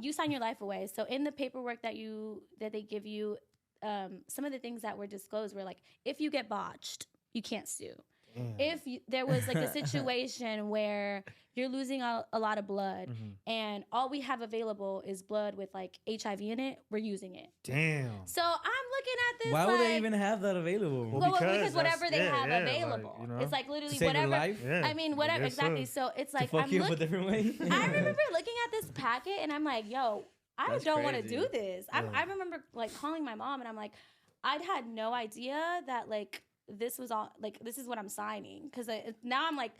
you sign your life away. So in the paperwork that they give you, some of the things that were disclosed were like, if you get botched, you can't sue. If there was like a situation where you're losing a lot of blood and all we have available is blood with like HIV in it, we're using it. Damn. So I'm looking at this. Why would they even have that available? Well, because whatever they have available, like, you know? it's like literally To save whatever. your life? Yeah, I mean, whatever exactly. So it's like to fuck you up a different way. I remember looking at this packet and I'm like, yo, I don't want to do this. I remember like calling my mom and I'm like, I'd had no idea that like this was all like this is what I'm signing, because now I'm like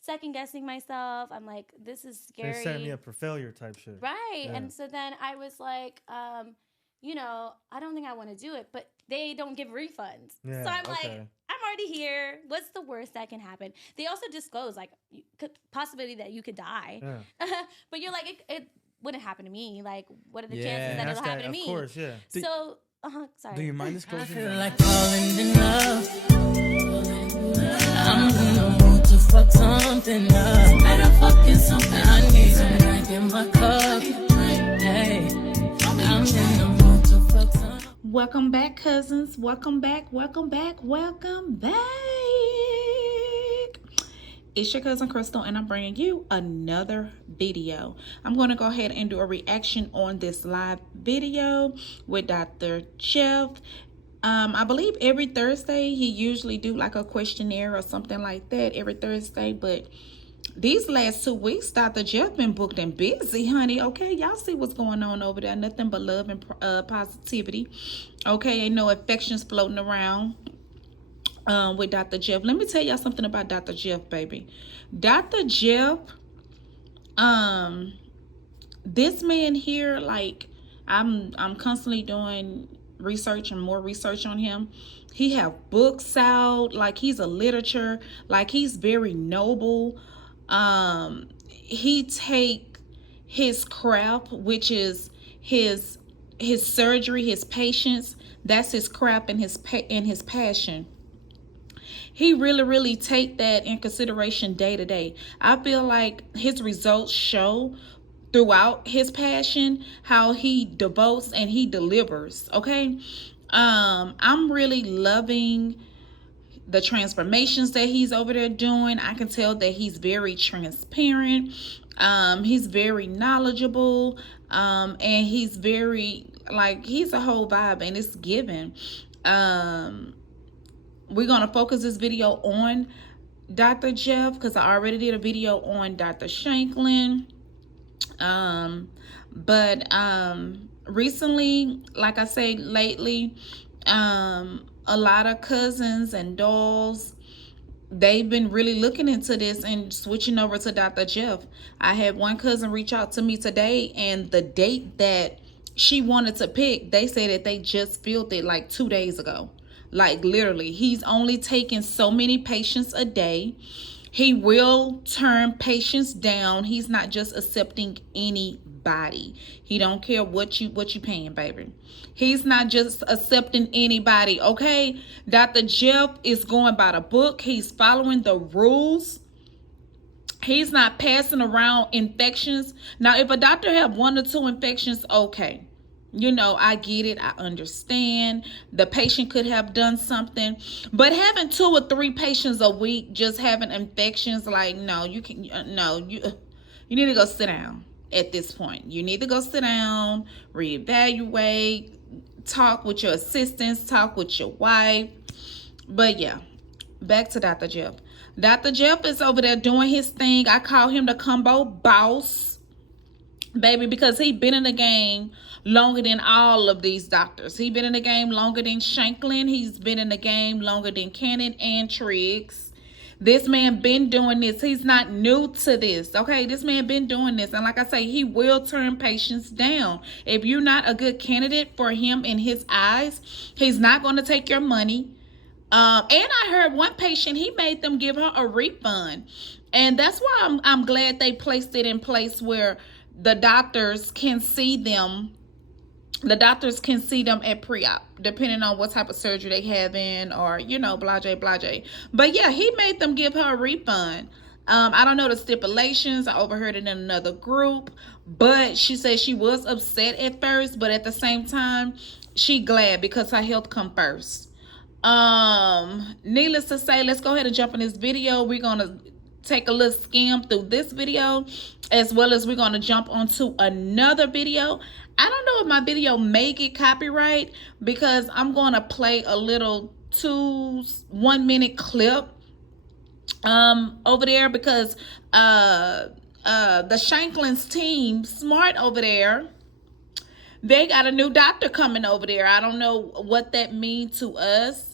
second guessing myself. I'm like, this is scary. They're setting me up for failure type shit. Right. Yeah. And so then I was like, you know, I don't think I want to do it, but they don't give refunds. Yeah, so I'm like, I'm already here. What's the worst that can happen? They also disclose like possibility that you could die. Yeah. But you're like, it wouldn't happen to me. Like, what are the chances that it'll happen to me? Of course, yeah. So, sorry. Do you mind disclosing? I feel like falling in love. I'm in the mood to fuck something up. Better fucking something. I need some drink in my cup. Hey, I'm in the mood to fuck something. Welcome back, cousins. Welcome back. Welcome back. Welcome back. It's your cousin Krystal, and I'm bringing you another video. I'm going to go ahead and do a reaction on this live video with Dr. Jeff. I believe every Thursday he usually do like a questionnaire or something like that every Thursday, but these last 2 weeks Dr. Jeff been booked and busy, honey. Okay, y'all see what's going on over there. Nothing but love and positivity. Okay, ain't no infections floating around with Dr. Jeff. Let me tell y'all something about Dr. Jeff, baby. Dr. Jeff, this man here, like I'm constantly doing research and more research on him. He have books out, like he's a literature, like he's very noble. He take his craft, which is his surgery, his patients, that's his craft and his passion. He really take that in consideration day to day. I feel like his results show throughout his passion how he devotes and he delivers. Okay, I'm really loving the transformations that he's over there doing. I can tell that he's very transparent. He's very knowledgeable, and he's very like he's a whole vibe, and it's given. We're going to focus this video on Dr. Jeff because I already did a video on Dr. Shanklin. But recently, like I say, lately, a lot of cousins and dolls, they've been really looking into this and switching over to Dr. Jeff. I had one cousin reach out to me today, and the date that she wanted to pick, they said that they just filled it like 2 days ago. Like literally, he's only taking so many patients a day. He will turn patients down. He's not just accepting anybody. He don't care what you paying, baby. He's not just accepting anybody, okay? Dr. Jeff is going by the book. He's following the rules. He's not passing around infections. Now, if a doctor have 1 or 2 infections, okay. You know, I get it. I understand. The patient could have done something. But having 2 or 3 patients a week just having infections, like, no, you can, no, you need to go sit down at this point. You need to go sit down, reevaluate, talk with your assistants, talk with your wife. But yeah, back to Dr. Jeff. Dr. Jeff is over there doing his thing. I call him the combo boss, baby, because he been in the game longer than all of these doctors. He been in the game longer than Shanklin. He's been in the game longer than Cannont and Triggs. This man been doing this. He's not new to this. Okay, this man been doing this. And like I say, he will turn patients down. If you're not a good candidate for him in his eyes, he's not going to take your money. And I heard one patient, he made them give her a refund. And that's why I'm glad they placed it in place where the doctors can see them. The doctors can see them at pre-op, depending on what type of surgery they have in, or, you know, blase. But yeah, he made them give her a refund. I don't know the stipulations. I overheard it in another group, but she said she was upset at first, but at the same time, she glad because her health come first. Needless to say, let's go ahead and jump in this video. We're gonna take a little skim through this video, as well as we're gonna jump onto another video. I don't know if my video may get copyright because I'm gonna play a little 1 minute clip over there because the Shanklin's team, Smart over there, they got a new doctor coming over there. I don't know what that means to us.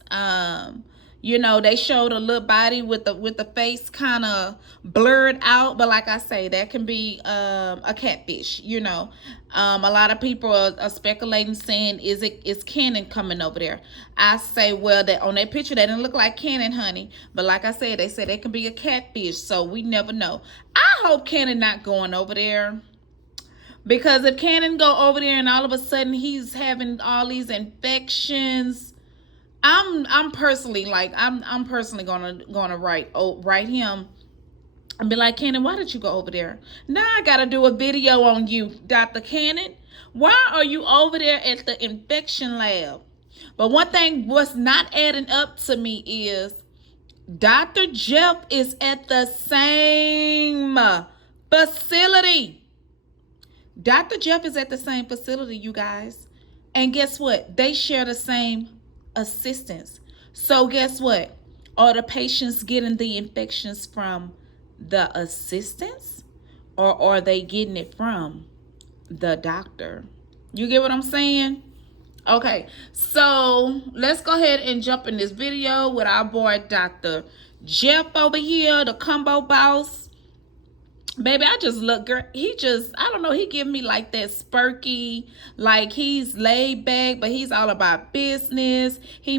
You know, they showed a little body with the face kind of blurred out, but like I say, that can be a catfish. You know, a lot of people are speculating, saying is Cannon coming over there? I say, well, that on that picture that didn't look like Cannon, honey. But like I said, they said it can be a catfish, so we never know. I hope Cannon not going over there. Because if Cannon go over there and all of a sudden he's having all these infections, I'm personally gonna write him and be like, Cannon, why did you go over there? Now I gotta do a video on you, Dr. Cannon. Why are you over there at the infection lab? But one thing what's not adding up to me is Dr. Jeff is at the same facility. Dr. Jeff is at the same facility, you guys. And guess what? They share the same assistants. So guess what? Are the patients getting the infections from the assistants? Or are they getting it from the doctor? You get what I'm saying? Okay, so let's go ahead and jump in this video with our boy Dr. Jeff over here, the combo boss. Baby, I just look, girl, I don't know, he give me like that spurky, like he's laid back, but he's all about business. He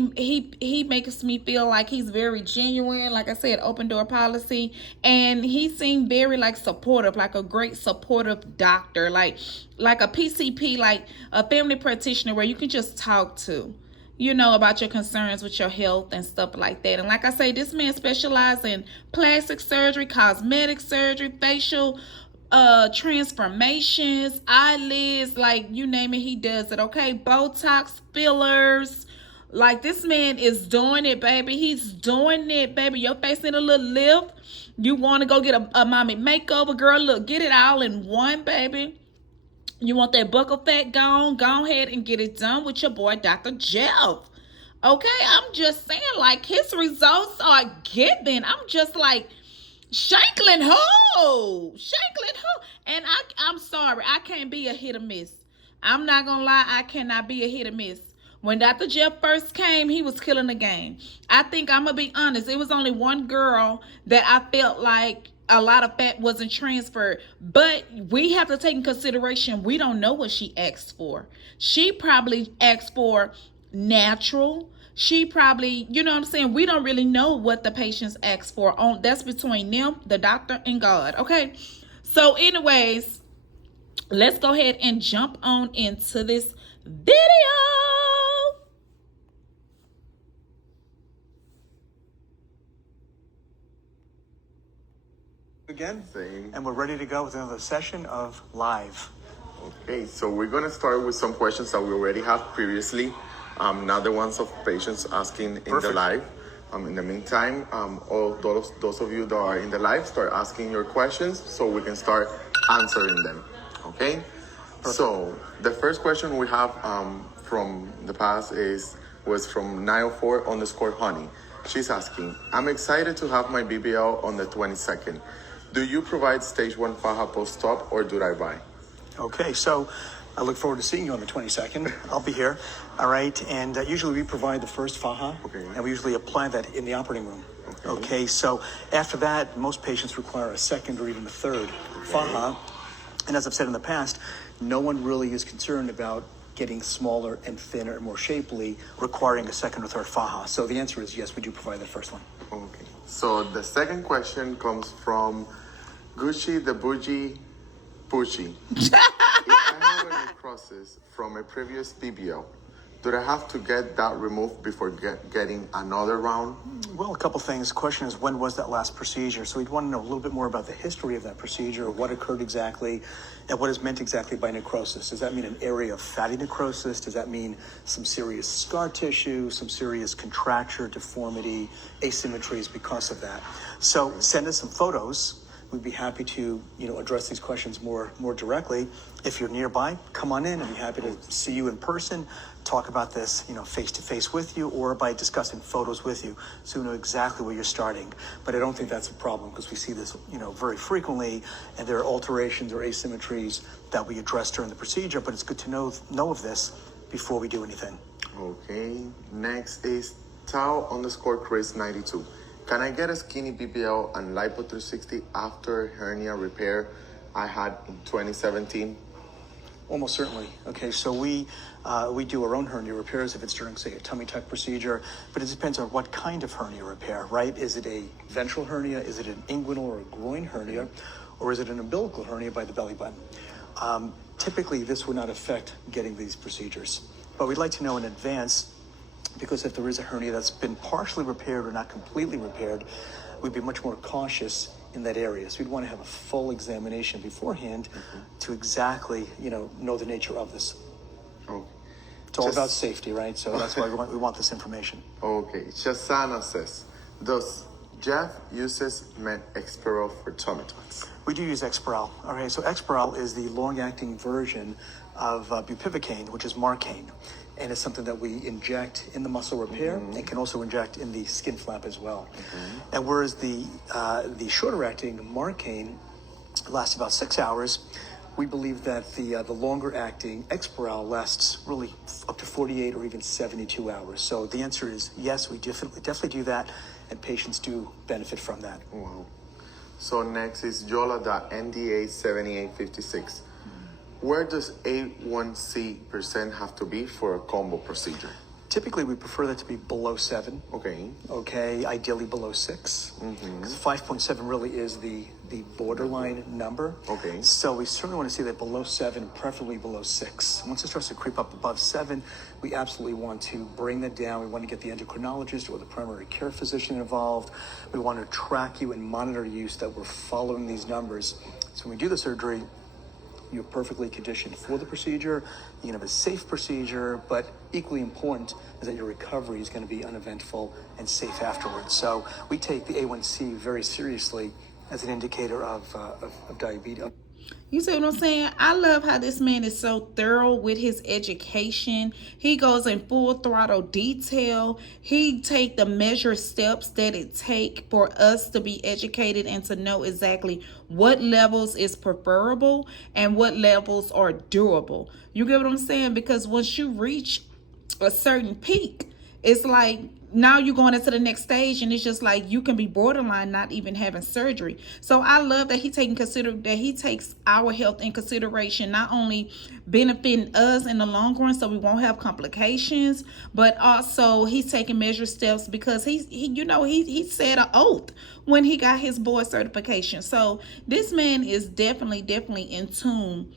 makes me feel like he's very genuine, like I said, open door policy, and he seemed very like supportive, like a great supportive doctor, like a PCP, like a family practitioner where you can just talk to, you know, about your concerns with your health and stuff like that. And like I say, this man specializes in plastic surgery, cosmetic surgery, facial transformations, eyelids, like you name it, he does it, okay? Botox, fillers. Like this man is doing it, baby. He's doing it, baby. Your face need a little lift. You want to go get a mommy makeover, girl, look, get it all in one, baby. You want that buckle fat gone? Go ahead and get it done with your boy, Dr. Jeff. Okay, I'm just saying, like, his results are given. I'm just like, Shanklin ho! Shanklin ho! And I'm sorry, I can't be a hit or miss. I'm not going to lie, I cannot be a hit or miss. When Dr. Jeff first came, he was killing the game. I think, I'm going to be honest, it was only one girl that I felt like a lot of fat wasn't transferred, but we have to take in consideration, we don't know what she asked for. She probably asked for natural. She probably, you know what I'm saying? We don't really know what the patients asked for. That's between them, the doctor, and God. Okay. So anyways, let's go ahead and jump on into this video. Again, and we're ready to go with another session of live. Okay, so we're going to start with some questions that we already have previously, not the ones of patients asking in the live. In the meantime, all those of you that are in the live, start asking your questions so we can start answering them. Okay? Perfect. So the first question we have from the past was from 904_honey. She's asking, I'm excited to have my BBL on the 22nd. Do you provide stage 1 faja post-op or do I buy? Okay, so I look forward to seeing you on the 22nd. I'll be here. All right, and usually we provide the first faja, and we usually apply that in the operating room. Okay, so after that, most patients require a second or even a third faja. And as I've said in the past, no one really is concerned about getting smaller and thinner and more shapely, requiring a second or third faja. So the answer is yes, we do provide the first one. Okay. So the second question comes from Gucci the Bougie Pucci. If I have any crosses from a previous BBL, Do they have to get that removed before getting another round? Well, a couple things. The question is, when was that last procedure? So we'd want to know a little bit more about the history of that procedure, what occurred exactly, and what is meant exactly by necrosis. Does that mean an area of fatty necrosis? Does that mean some serious scar tissue, some serious contracture, deformity, asymmetries because of that? So send us some photos. We'd be happy to, address these questions more directly. If you're nearby, come on in. I'd be happy to see you in person, talk about this, face to face with you, or by discussing photos with you, so we know exactly where you're starting. But I don't think that's a problem, because we see this, very frequently, and there are alterations or asymmetries that we address during the procedure. But it's good to know of this before we do anything. Okay. Next is Tao_Chris92. Can I get a skinny BBL and lipo 360 after hernia repair I had in 2017? Almost certainly. Okay, so we do our own hernia repairs if it's during, say, a Tummytuck procedure, but it depends on what kind of hernia repair, right? Is it a ventral hernia? Is it an inguinal or a groin hernia? Or is it an umbilical hernia by the belly button? Typically, this would not affect getting these procedures, but we'd like to know in advance, because if there is a hernia that's been partially repaired or not completely repaired, we'd be much more cautious in that area. So we'd want to have a full examination beforehand to exactly, know the nature of this. Okay. It's all about safety, right? So that's why we want this information. Okay. Shasana says, does Jeff uses Exparel for tummy tucks? We do use Exparel. Okay, so Exparel is the long-acting version of bupivacaine, which is Marcaine. And it's something that we inject in the muscle repair and can also inject in the skin flap as well. And whereas the shorter-acting Marcaine lasts about 6 hours, we believe that the longer-acting Exparel lasts really up to 48 or even 72 hours. So the answer is yes, we definitely do that, and patients do benefit from that. Wow. So next is Yola.NDA7856. Where does A1C% have to be for a combo procedure? Typically, we prefer that to be below 7. Okay. Okay, ideally below 6. Because 5.7 really is the borderline number. Okay. So we certainly want to see that below 7, preferably below 6. Once it starts to creep up above 7, we absolutely want to bring that down. We want to get the endocrinologist or the primary care physician involved. We want to track you and monitor you so that we're following these numbers. So when we do the surgery, you're perfectly conditioned for the procedure. You can have a safe procedure, but equally important is that your recovery is going to be uneventful and safe afterwards. So we take the A1C very seriously as an indicator of diabetes. You see what I'm saying? I love how this man is so thorough with his education. He goes in full throttle detail. He take the measured steps that it take for us to be educated and to know exactly what levels is preferable and what levels are durable. You get what I'm saying? Because once you reach a certain peak, it's like now you're going into the next stage, and it's just like you can be borderline not even having surgery. So I love that he takes our health in consideration, not only benefiting us in the long run so we won't have complications, but also he's taking measured steps because he said an oath when he got his board certification. So this man is definitely in tune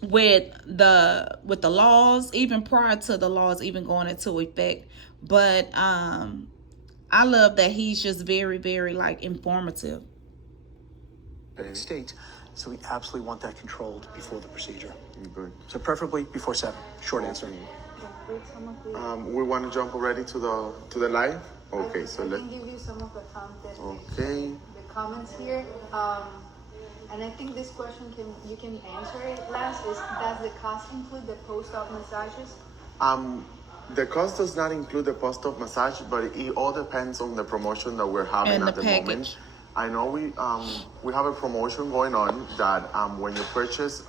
with the laws, even prior to the laws even going into effect. But I love that he's just very informative. State, so we absolutely want that controlled before the procedure. Good. So preferably before 7. Short answer. We want to jump already to the live. Okay, so I can give you some of the content. Okay. The comments here. And I think this question you can answer it last. Does the cost include the post-op massages? The cost does not include the post-op massage, but it all depends on the promotion that we're having and at the moment. I know we have a promotion going on that when you purchase,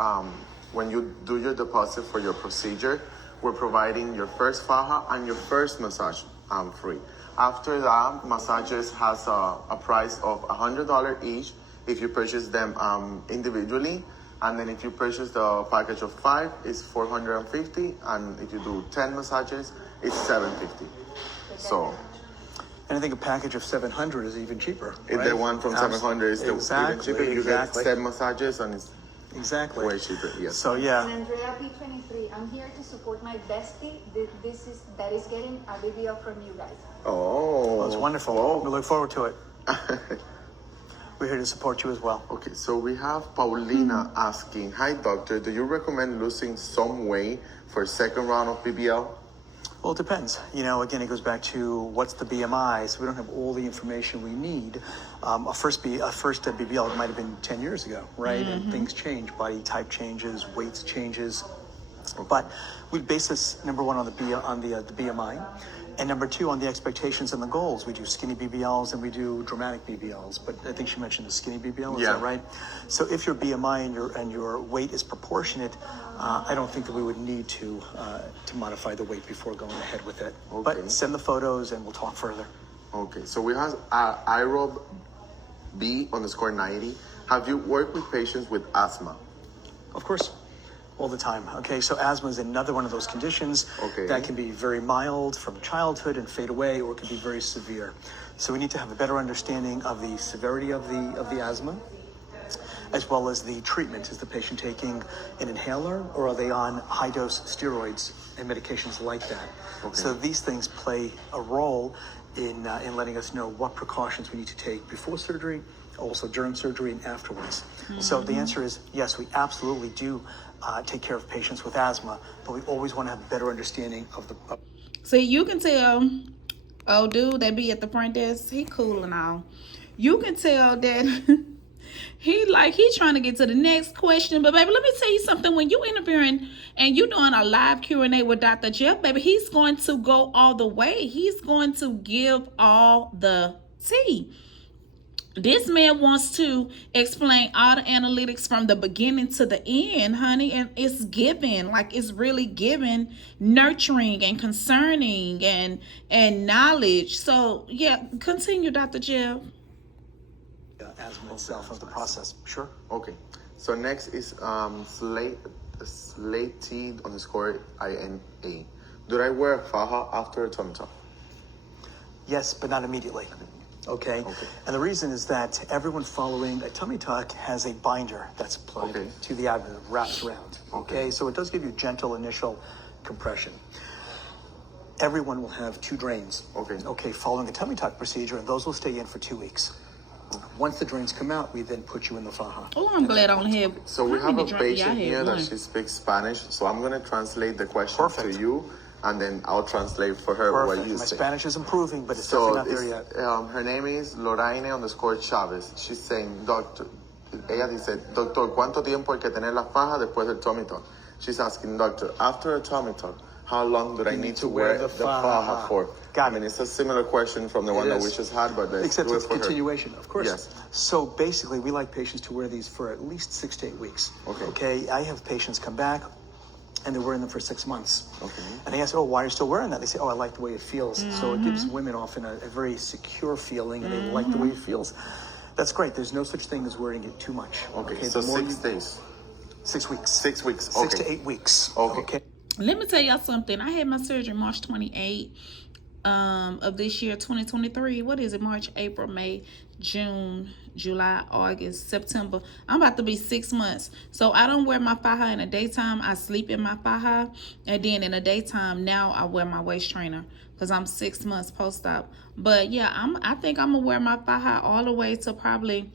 when you do your deposit for your procedure, we're providing your first faja and your first massage free. After that, massages has a price of $100 each if you purchase them individually. And then if you purchase the package of 5, it's $450, and if you do 10 massages, it's $750. So, And I think a package of 700 is even cheaper. If the one from 700 is even cheaper, you get 10 massages and it's exactly way cheaper. Yes. So yeah. And Andrea P23, I'm here to support my bestie. That is getting a BBL from you guys. Oh, Well, it's wonderful. Wow. We look forward to it. We're here to support you as well. Okay, so we have Paulina asking, hi doctor, do you recommend losing some weight for second round of BBL? Well, it depends. You know, again, it goes back to what's the BMI, so we don't have all the information we need. A first BBL might have been 10 years ago, right? And things change, body type changes, weights changes. But we base this, number one, on the BMI, and number two, on the expectations and the goals. We do skinny BBLs and we do dramatic BBLs, but I think she mentioned the skinny BBL, is that right? So if your BMI and your weight is proportionate, I don't think that we would need to modify the weight before going ahead with it. Okay. But send the photos and we'll talk further. Okay, so we have Irob B_90. Have you worked with patients with asthma? Of course, all the time. Okay, so asthma is another one of those conditions that can be very mild from childhood and fade away, or it can be very severe. So we need to have a better understanding of the severity of the asthma, as well as the treatment. Is the patient taking an inhaler, or are they on high-dose steroids and medications like that? So these things play a role in letting us know what precautions we need to take before surgery, also during surgery and afterwards. So the answer is yes, we absolutely do take care of patients with asthma, but we always want to have a better understanding of the... See, you can tell, oh, dude, that be at the front desk, he cool and all. You can tell that he trying to get to the next question. But baby, let me tell you something. When you interviewing and you doing a live Q&A with Dr. Jeff, baby, he's going to go all the way. He's going to give all the tea. This man wants to explain all the analytics from the beginning to the end, honey, and it's giving, like it's really giving, nurturing and concerning and knowledge. So yeah, continue, Dr. Jeff. asthma itself of the process. Sure. Okay, so next is Slate_INA. Do I wear a faja after a Tummytuck? Yes, but not immediately. Okay? And the reason is that everyone following a tummy tuck has a binder that's applied to the abdomen, wraps around. Okay? So it does give you gentle initial compression. Everyone will have 2 drains. Okay, following a tummy tuck procedure, and those will stay in for 2 weeks. Once the drains come out, we then put you in the faja. Oh, I'm glad I only have. So we have a patient here that she speaks Spanish, so I'm going to translate the question to you, and then I'll translate for her what you My say. Spanish is improving, but it's definitely not there yet. Her name is Lorraine_Chavez. She's saying, Doctor, ella dice, Doctor, ¿cuánto tiempo hay que tener la faja después del Tummytuck? She's asking, Doctor, after a Tummytuck, how long do I need to wear the faja for? I mean, it's a similar question from the one that we just had, but except it's a continuation, of course. Yes. So basically, we like patients to wear these for at least 6 to 8 weeks. Okay. I have patients come back, and they're wearing them for 6 months. And I ask, oh, why are you still wearing that? They say, oh, I like the way it feels. So it gives women often a very secure feeling, and they like the way it feels. That's great. There's no such thing as wearing it too much. So 6 days. 6 weeks. 6 weeks. 6 to 8 weeks. Okay. Let me tell y'all something. I had my surgery March 28th of this year, 2023. What is it? March, April, May, June, July, August, September. I'm about to be 6 months. So I don't wear my faja in the daytime. I sleep in my faja. And then in the daytime, now I wear my waist trainer because I'm 6 months post-op. But yeah, I think I'm going to wear my faja all the way to probably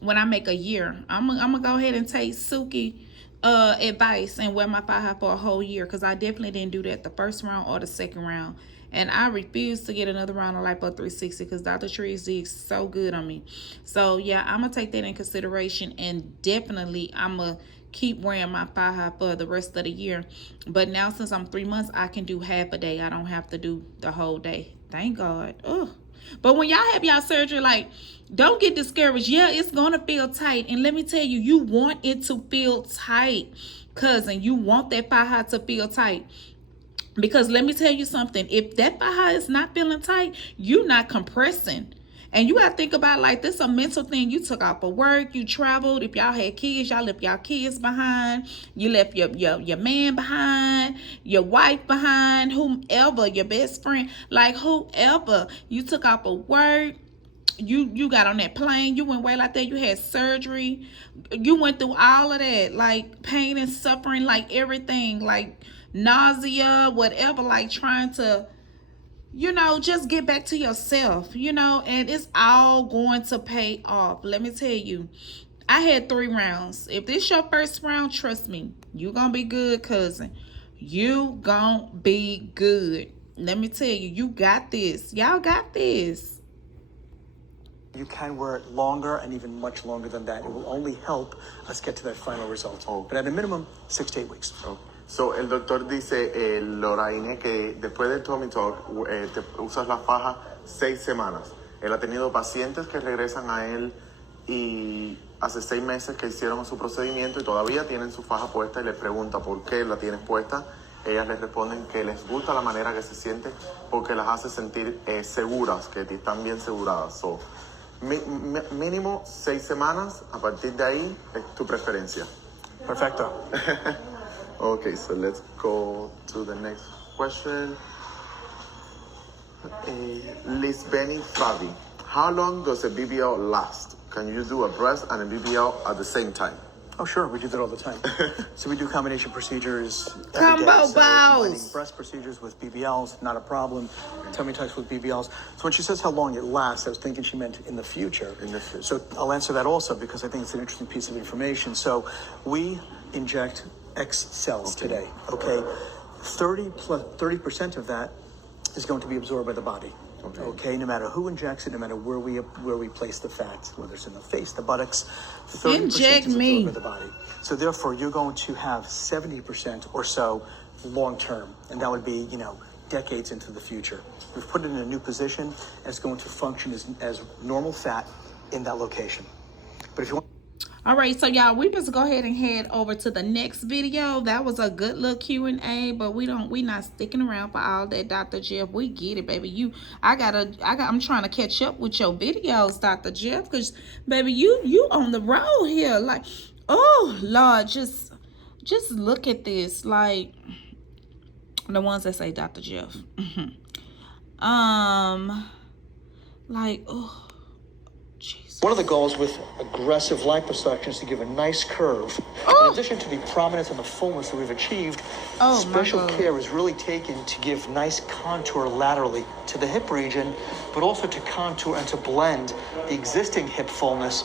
when I make a year. I'm going to go ahead and take Suki advice and wear my faja for a whole year, because I definitely didn't do that the first round or the second round, and I refuse to get another round of Lipo 360 because Dr. Trees did so good on me. So yeah, I'm gonna take that in consideration, and definitely I'm gonna keep wearing my faja for the rest of the year. But now since I'm 3 months, I can do half a day. I don't have to do the whole day, thank God. But when y'all have y'all surgery, like, don't get discouraged. Yeah, it's gonna feel tight, and let me tell you, you want it to feel tight, cousin. You want that faja to feel tight, because let me tell you something. If that faja is not feeling tight, you're not compressing. And you gotta think about, like, this is a mental thing. You took out for work, you traveled. If y'all had kids, y'all left y'all kids behind. You left your man behind, your wife behind, whomever, your best friend, like whoever. You took out for work. you got on that plane, you went way like that, you had surgery, you went through all of that, like pain and suffering, like everything, like nausea, whatever, like trying to, you know, just get back to yourself, you know, and it's all going to pay off. Let me tell you, I had 3 rounds. If this your first round, trust me, you gonna be good, cousin. You gonna be good. Let me tell you, you got this. Y'all got this. You can wear it longer and even much longer than that. It will only help us get to that final result. But at a minimum, 6 to 8 weeks. So, el doctor dice, Lorraine, que después del Tummytuck te usas la faja 6 semanas. Él ha tenido pacientes que regresan a él y hace 6 meses que hicieron su procedimiento y todavía tienen su faja puesta y le pregunta por qué la tienes puesta. Ellas les responden que les gusta la manera que se siente porque las hace sentir seguras, que están bien aseguradas. So, mínimo 6 semanas, a partir de ahí es tu preferencia. Perfecto. Okay, so let's go to the next question. Lisbeni Fabi, how long does a BBL last? Can you do a breast and a BBL at the same time? Oh, sure. We do that all the time. So we do combination procedures every day. Combo So balls. combining breast procedures with BBLs, not a problem. Tummy tucks with BBLs. So when she says how long it lasts, I was thinking she meant in the future. In the future. So I'll answer that also because I think it's an interesting piece of information. So we inject X cells today, okay? 30% of that is going to be absorbed by the body. Okay, no matter who injects it, no matter where we place the fat, whether it's in the face, the buttocks, 30% Inject is me. absorbed by the body. So therefore, you're going to have 70% or so long term, and that would be, you know, decades into the future. We've put it in a new position, and it's going to function as normal fat in that location. But if you want. All right, so y'all, we just go ahead and head over to the next video. That was a good little Q&A, but we not sticking around for all that, Dr. Jeff. We get it, baby. I'm trying to catch up with your videos, Dr. Jeff, because baby, you on the road here. Like, oh Lord, just look at this. Like the ones that say Dr. Jeff. Like, oh. One of the goals with aggressive liposuction is to give a nice curve. Oh. In addition to the prominence and the fullness that we've achieved, special care is really taken to give nice contour laterally to the hip region, but also to contour and to blend the existing hip fullness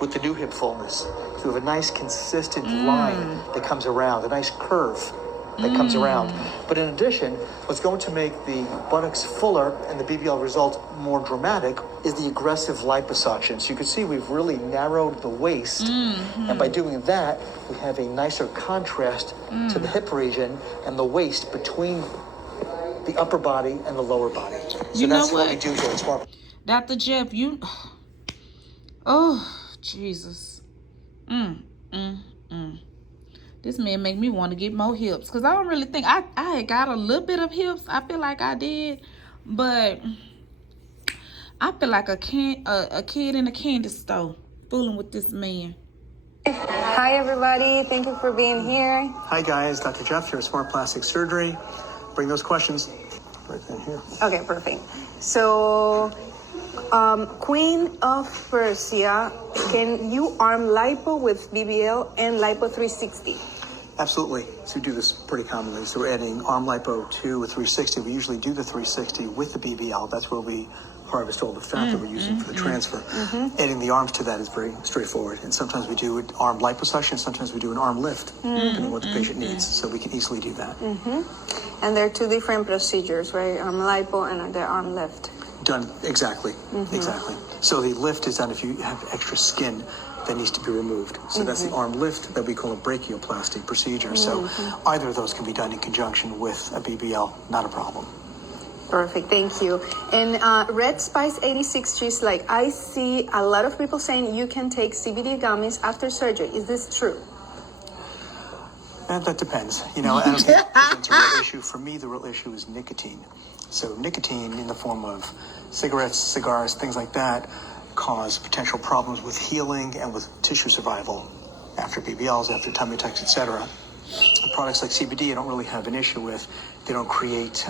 with the new hip fullness. So we have a nice consistent line that comes around, a nice curve that comes around. But in addition, what's going to make the buttocks fuller and the BBL result more dramatic is the aggressive liposuction. So you can see we've really narrowed the waist, and by doing that, we have a nicer contrast to the hip region and the waist between the upper body and the lower body. So that's what we do here at Smart. Dr. Jeff, oh, Jesus. This man make me want to get more hips, because I don't really think I had got a little bit of hips. I feel like I did, but I feel like a kid in a candy store fooling with this man. Hi everybody, thank you for being here. Hi guys, Dr. Jeff here at SmartPlastic Surgery. Bring those questions right in here. Okay, perfect. So, Queen of Persia, can you arm lipo with BBL and lipo 360? Absolutely. So we do this pretty commonly. So we're adding arm lipo to a 360. We usually do the 360 with the BBL. That's where we harvest all the fat that we're using for the transfer. Adding the arms to that is very straightforward. And sometimes we do an arm liposuction, sometimes we do an arm lift, depending on what the patient needs. So we can easily do that. And there are 2 different procedures, right? Arm lipo and the arm lift. Done, exactly. Exactly. So the lift is done if you have extra skin that needs to be removed. So that's the arm lift that we call a brachioplasty procedure. So either of those can be done in conjunction with a BBL, not a problem. Perfect, thank you. And Red Spice 86, she's like, I see a lot of people saying you can take CBD gummies after surgery. Is this true? That depends. You know, I don't think it's a real issue. For me, the real issue is nicotine. So nicotine in the form of cigarettes, cigars, things like that, cause potential problems with healing and with tissue survival after BBLs, after tummy tucks, etc. Products like CBD, I don't really have an issue with. They don't create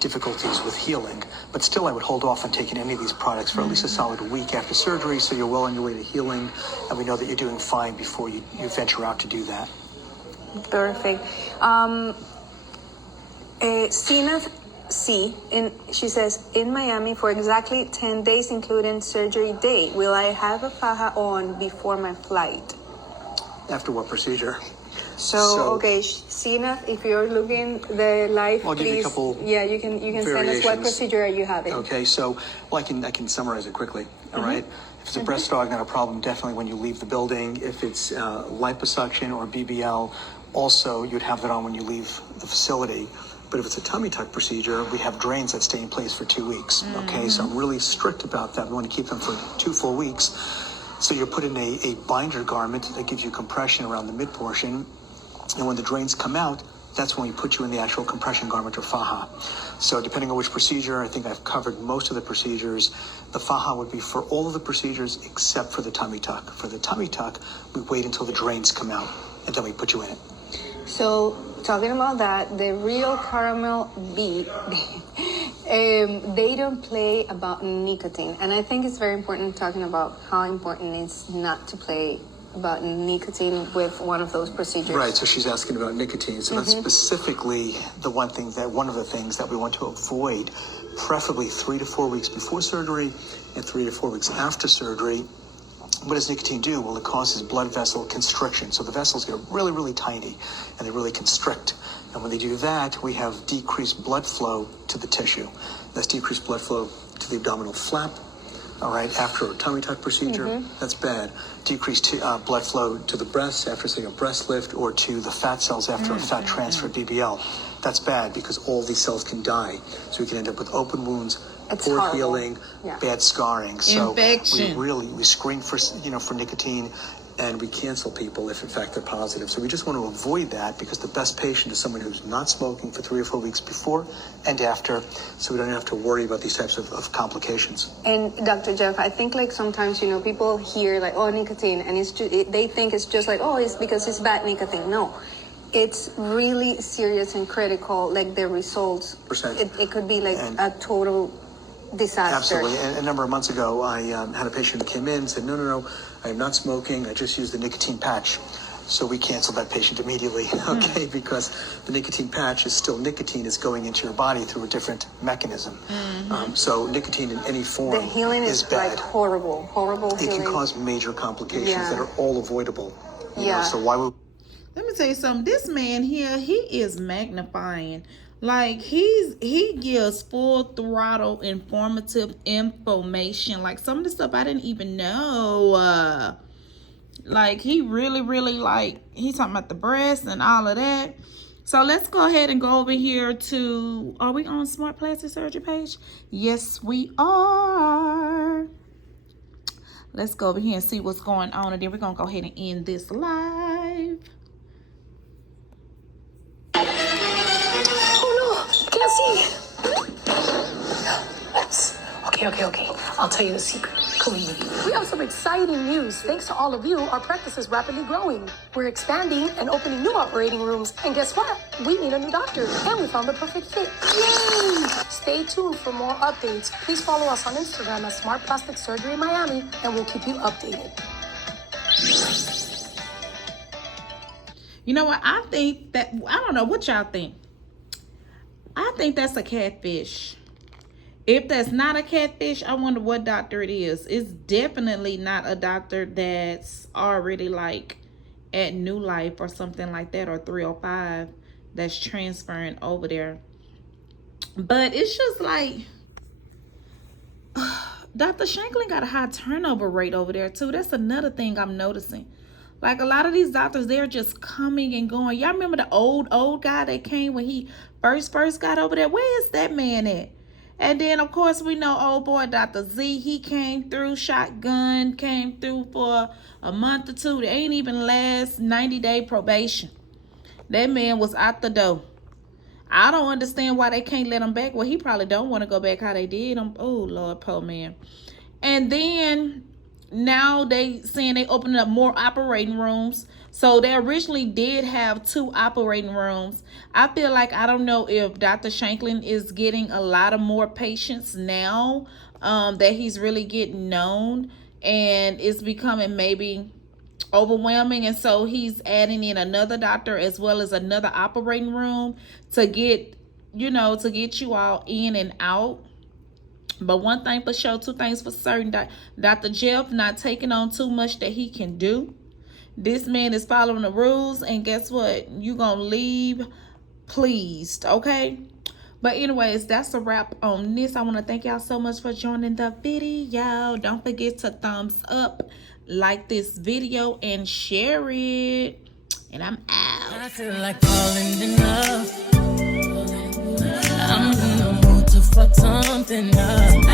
difficulties with healing. But still, I would hold off on taking any of these products for at least a solid week after surgery, so you're well on your way to healing, and we know that you're doing fine before you venture out to do that. Perfect. Sinath C, she says, in Miami for exactly 10 days, including surgery day. Will I have a faja on before my flight? After what procedure? So okay, Sinath, if you're looking the live, I'll please, give you a couple. Yeah, you can send us what procedure are you having. Okay, so I can summarize it quickly. All right. If it's a breast dog, not a problem. Definitely when you leave the building. If it's liposuction or BBL, also you'd have that on when you leave the facility. But if it's a tummy tuck procedure, we have drains that stay in place for 2 weeks. Okay, so I'm really strict about that. We want to keep them for 2 full weeks. So you're put in a binder garment that gives you compression around the mid portion. And when the drains come out, that's when we put you in the actual compression garment or faja. So depending on which procedure, I think I've covered most of the procedures. The faja would be for all of the procedures except for the tummy tuck. For the tummy tuck, we wait until the drains come out, and then we put you in it. So talking about that, the real caramel bee, they don't play about nicotine. And I think it's very important talking about how important it is not to play about nicotine with one of those procedures. Right, so she's asking about nicotine. So that's specifically one of the things that we want to avoid, preferably 3 to 4 weeks before surgery and 3 to 4 weeks after surgery. What does nicotine do? Well, it causes blood vessel constriction. So the vessels get really, really tiny and they really constrict. And when they do that, we have decreased blood flow to the tissue. That's decreased blood flow to the abdominal flap. All right, after a tummy tuck procedure, that's bad. Decreased blood flow to the breasts after, say, a breast lift, or to the fat cells after a fat transfer BBL. That's bad because all these cells can die. So we can end up with open wounds, poor healing, bad scarring. So infection. we screen for nicotine, and we cancel people if in fact they're positive. So we just want to avoid that, because the best patient is someone who's not smoking for 3 or 4 weeks before and after, so we don't have to worry about these types of complications. And Dr. Jeff, I think like sometimes, people hear like, oh, nicotine, and they think it's just like, oh, it's because it's bad nicotine. No, it's really serious and critical, like the results. It could be like a total disaster. Absolutely. And a number of months ago, I had a patient who came in and said, no, I am not smoking. I just used the nicotine patch. So we canceled that patient immediately, okay, because the nicotine patch is still nicotine, is going into your body through a different mechanism. So nicotine in any form the healing is bad. Like horrible healing. It can cause major complications that are all avoidable. So why would... Let me tell you something. This man here, he is magnifying. Like, he gives full throttle informative information. Like, some of the stuff I didn't even know. Like, he really, like, he's talking about the breast and all of that. So let's go ahead and go over here to, are we on SmartPlastic Surgery page? Yes, we are. Let's go over here and see what's going on, and then we're going to go ahead and end this live. Can't see. Okay. I'll tell you the secret. Clean. We have some exciting news. Thanks to all of you, our practice is rapidly growing. We're expanding and opening new operating rooms. And guess what? We need a new doctor. And we found the perfect fit. Yay! Stay tuned for more updates. Please follow us on Instagram at SmartPlastic Surgery Miami, and we'll keep you updated. You know what? I think that, I don't know what y'all think. I think that's a catfish. If that's not a catfish, I wonder what doctor it is. It's definitely not a doctor that's already like at New Life or something like that, or 305 that's transferring over there. But it's just like, Dr. Shanklin got a high turnover rate over there too. That's another thing I'm noticing. Like, a lot of these doctors, they're just coming and going. Y'all remember the old guy that came when he first got over there? Where is that man at? And then, of course, we know old boy Dr. Z. He came through shotgun, came through for a month or two. They ain't even last 90-day probation. That man was out the door. I don't understand why they can't let him back. Well, he probably don't want to go back how they did him. Oh, Lord, poor man. And then now they saying they opening up more operating rooms. So they originally did have 2 operating rooms. I feel like, I don't know if Dr. Shanklin is getting a lot of more patients now that he's really getting known, and it's becoming maybe overwhelming, and so he's adding in another doctor as well as another operating room to get, you know, to get you all in and out. But one thing for sure, 2 things for certain, Dr. Jeff not taking on too much that he can do. This man is following the rules, and guess what? You gonna leave pleased, okay? But anyways, that's a wrap on this. I want to thank y'all so much for joining the video. Don't forget to thumbs up, like this video, and share it. And I'm out. I feel like falling in love. I'm in the mood to fuck something up.